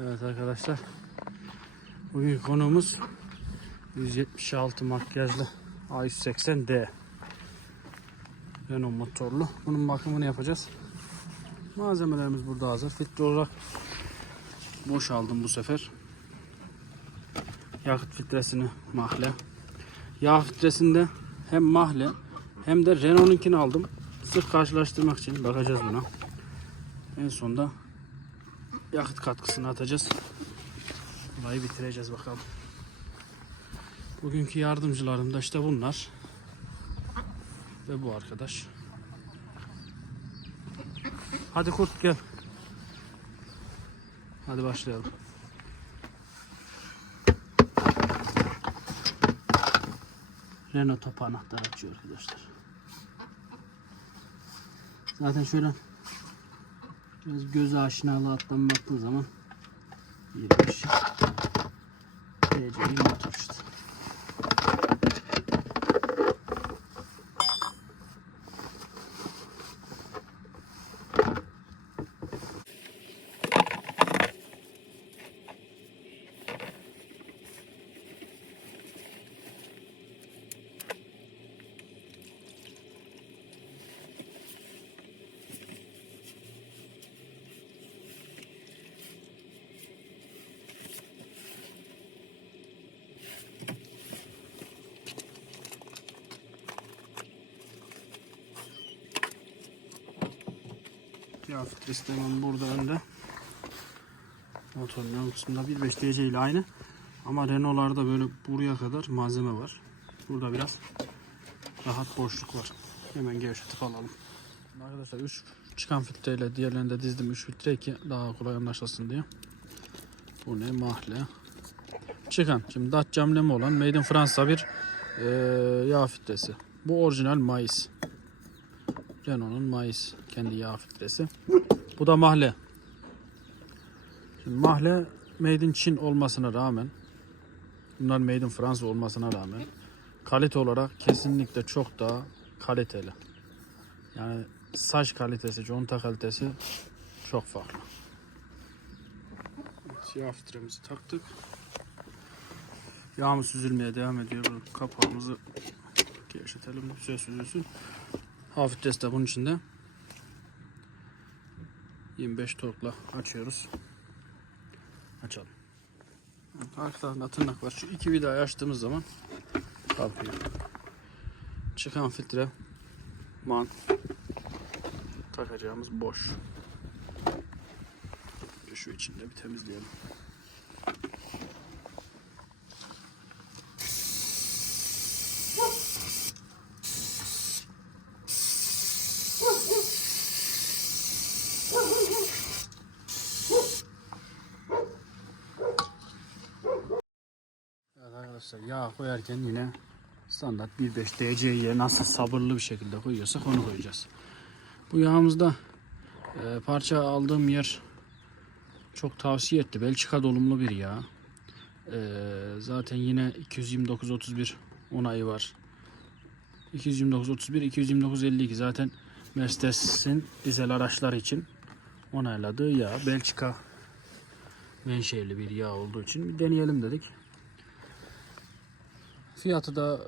Evet arkadaşlar. Bugün konuğumuz 176 makyajlı A180D. Renault motorlu. Bunun bakımını yapacağız. Malzemelerimiz burada hazır. Filtre olarak boş aldım bu sefer. Yakıt filtresini mahle. Yağ filtresinde hem mahle hem de Renault'unkini aldım. Sırf karşılaştırmak için bakacağız buna. En sonda yakıt katkısını atacağız. Olayı bitireceğiz bakalım. Bugünkü yardımcılarım da işte bunlar. Ve bu arkadaş. Hadi kurt gel. Hadi başlayalım. Renault top anahtar açıyor arkadaşlar. Zaten şöyle biraz göz aşinalı alttan baktığın zaman iyi bir şey. TC'yi motor de hemen burada önde. Motorun ön kısmında 1.5 DC ile aynı. Ama Renault'larda böyle buraya kadar malzeme var. Burada biraz rahat boşluk var. Hemen gevşetip alalım. Arkadaşlar 3 çıkan filtreyle diğerlerini de dizdim 3 filtre ki daha kolay anlaşılsın diye. Bu ne mahle. Çıkan. Şimdi Dacia amblemi olan Made in Fransa bir eee, yağ filtresi. Bu orijinal Mais. Renault'un Mais kendi yağ filtresi. Bu da mahle. Şimdi mahle Made in Çin olmasına rağmen bunlar Made in Fransa olmasına rağmen kalite olarak kesinlikle çok daha kaliteli. Yani saç kalitesi, conta kalitesi çok farklı. Yağ filtremizi taktık. Yağımız süzülmeye devam ediyor. Kapağımızı gevşetelim. Güzel süzülsün. Hafif test bunun içinde. 25 torkla açıyoruz. Açalım. Arka tarafında tırnak var. Şu iki vidayı açtığımız zaman kalkıyor. Çıkan filtre man takacağımız boş. Şu içinde bir temizleyelim. Arkadaşlar yağ koyarken yine standart 1.5 DC'ye nasıl sabırlı bir şekilde koyuyorsak onu koyacağız. Bu yağımızda e, parça aldığım yer çok tavsiye etti. Belçika dolumlu bir yağ. E, zaten yine 229-31 onayı var. 229-31, 229-52 zaten Mercedes'in dizel araçlar için onayladığı yağ. Belçika menşeli bir yağ olduğu için bir deneyelim dedik. Fiyatı da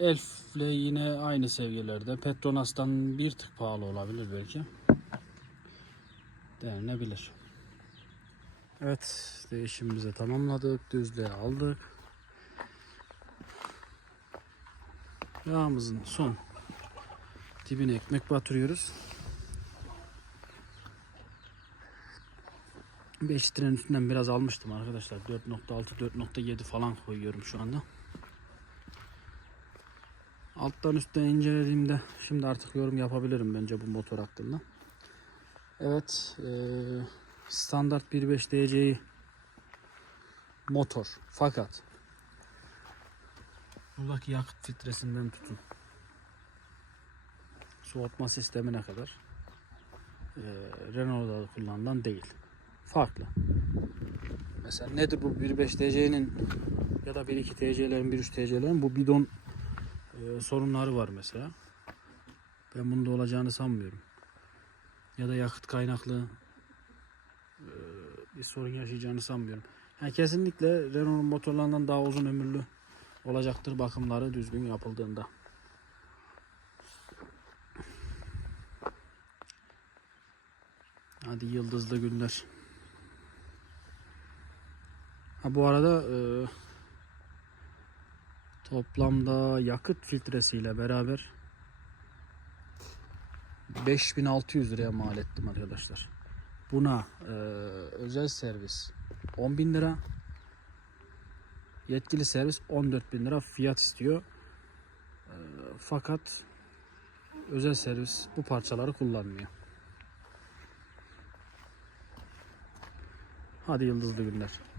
e, Elf'le yine aynı seviyelerde. Petronas'tan bir tık pahalı olabilir belki. Denenebilir. Evet, değişimimizi tamamladık. Düzlüğe aldık. Yağımızın son dibine ekmek batırıyoruz. 5 litrenin üstünden biraz almıştım arkadaşlar. 4.6 4.7 falan koyuyorum şu anda. Alttan üstten incelediğimde şimdi artık yorum yapabilirim bence bu motor hakkında. Evet, eee, standart 1.5 DC'yi motor fakat buradaki yakıt filtresinden tutun soğutma sistemine kadar eee Renault'da kullanılan değil. Farklı. Mesela nedir bu 1.5 DC'nin ya da 1.2 TC'lerin 1.3 TC'lerin bu bidon e, sorunları var mesela. Ben bunda olacağını sanmıyorum. Ya da yakıt kaynaklı e, bir sorun yaşayacağını sanmıyorum. Yani kesinlikle Renault'un motorlarından daha uzun ömürlü olacaktır bakımları düzgün yapıldığında. Hadi yıldızlı günler. Ha bu arada e, toplamda yakıt filtresiyle beraber 5600 liraya mal ettim arkadaşlar. Buna e, özel servis 10.000 lira yetkili servis 14.000 lira fiyat istiyor. E, fakat özel servis bu parçaları kullanmıyor. Hadi yıldızlı günler.